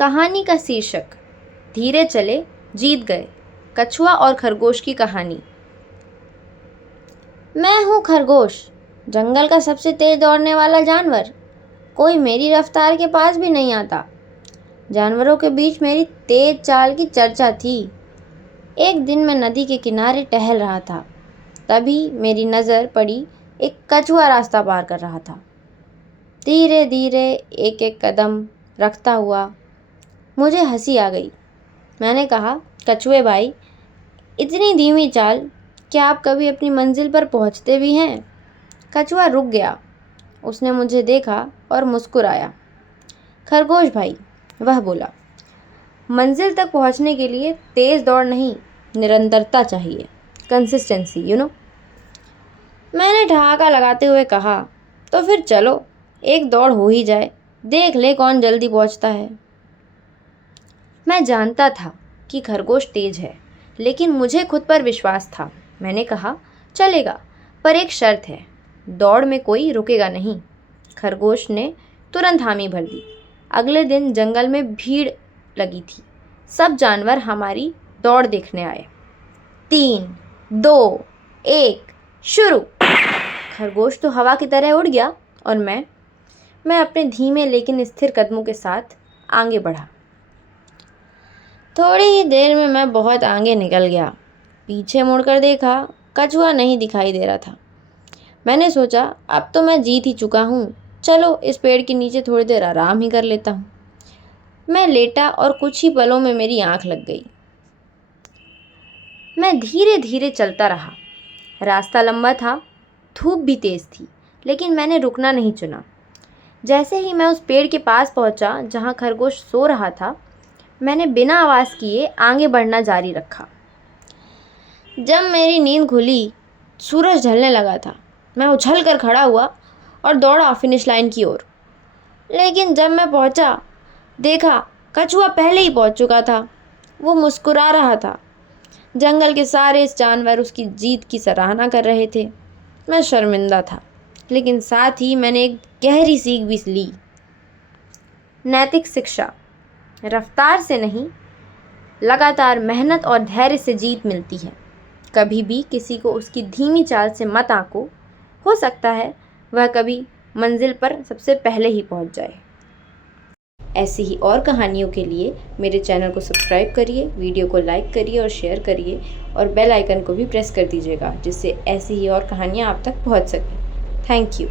कहानी का शीर्षक धीरे चले जीत गए, कछुआ और खरगोश की कहानी। मैं हूँ खरगोश, जंगल का सबसे तेज दौड़ने वाला जानवर। कोई मेरी रफ्तार के पास भी नहीं आता। जानवरों के बीच मेरी तेज चाल की चर्चा थी। एक दिन मैं नदी के किनारे टहल रहा था, तभी मेरी नज़र पड़ी एक कछुआ रास्ता पार कर रहा था। धीरे धीरे एक एक कदम रखता हुआ मुझे हंसी आ गई। मैंने कहा, कछुए भाई, इतनी धीमी चाल, क्या आप कभी अपनी मंजिल पर पहुंचते भी हैं? कछुआ रुक गया। उसने मुझे देखा और मुस्कुराया। खरगोश भाई, वह बोला, मंजिल तक पहुंचने के लिए तेज़ दौड़ नहीं, निरंतरता चाहिए, कंसिस्टेंसी, मैंने ठहाका लगाते हुए कहा, तो फिर चलो एक दौड़ हो ही जाए, देख ले कौन जल्दी पहुंचता है। मैं जानता था कि खरगोश तेज है, लेकिन मुझे खुद पर विश्वास था। मैंने कहा, चलेगा, पर एक शर्त है, दौड़ में कोई रुकेगा नहीं। खरगोश ने तुरंत हामी भर दी। अगले दिन जंगल में भीड़ लगी थी। सब जानवर हमारी दौड़ देखने आए। 3, 2, 1, शुरू। खरगोश तो हवा की तरह उड़ गया और मैं अपने धीमे लेकिन स्थिर कदमों के साथ आगे बढ़ा। थोड़ी ही देर में मैं बहुत आगे निकल गया। पीछे मुड़कर देखा, कछुआ नहीं दिखाई दे रहा था। मैंने सोचा, अब तो मैं जीत ही चुका हूँ, चलो इस पेड़ के नीचे थोड़ी देर आराम ही कर लेता हूँ। मैं लेटा और कुछ ही पलों में मेरी आँख लग गई। मैं धीरे धीरे चलता रहा। रास्ता लंबा था, धूप भी तेज़ थी, लेकिन मैंने रुकना नहीं चुना। जैसे ही मैं उस पेड़ के पास पहुँचा जहाँ खरगोश सो रहा था, मैंने बिना आवाज़ किए आगे बढ़ना जारी रखा। जब मेरी नींद खुली, सूरज ढलने लगा था। मैं उछल कर खड़ा हुआ और दौड़ा फिनिश लाइन की ओर। लेकिन जब मैं पहुंचा, देखा कछुआ पहले ही पहुंच चुका था। वो मुस्कुरा रहा था। जंगल के सारे जानवर उसकी जीत की सराहना कर रहे थे। मैं शर्मिंदा था, लेकिन साथ ही मैंने एक गहरी सीख भी ली। नैतिक शिक्षा, रफ्तार से नहीं, लगातार मेहनत और धैर्य से जीत मिलती है। कभी भी किसी को उसकी धीमी चाल से मत आंको। हो सकता है वह कभी मंजिल पर सबसे पहले ही पहुंच जाए। ऐसी ही और कहानियों के लिए मेरे चैनल को सब्सक्राइब करिए, वीडियो को लाइक करिए और शेयर करिए, और बेल आइकन को भी प्रेस कर दीजिएगा, जिससे ऐसी ही और कहानियाँ आप तक पहुंच सकें। Thank you.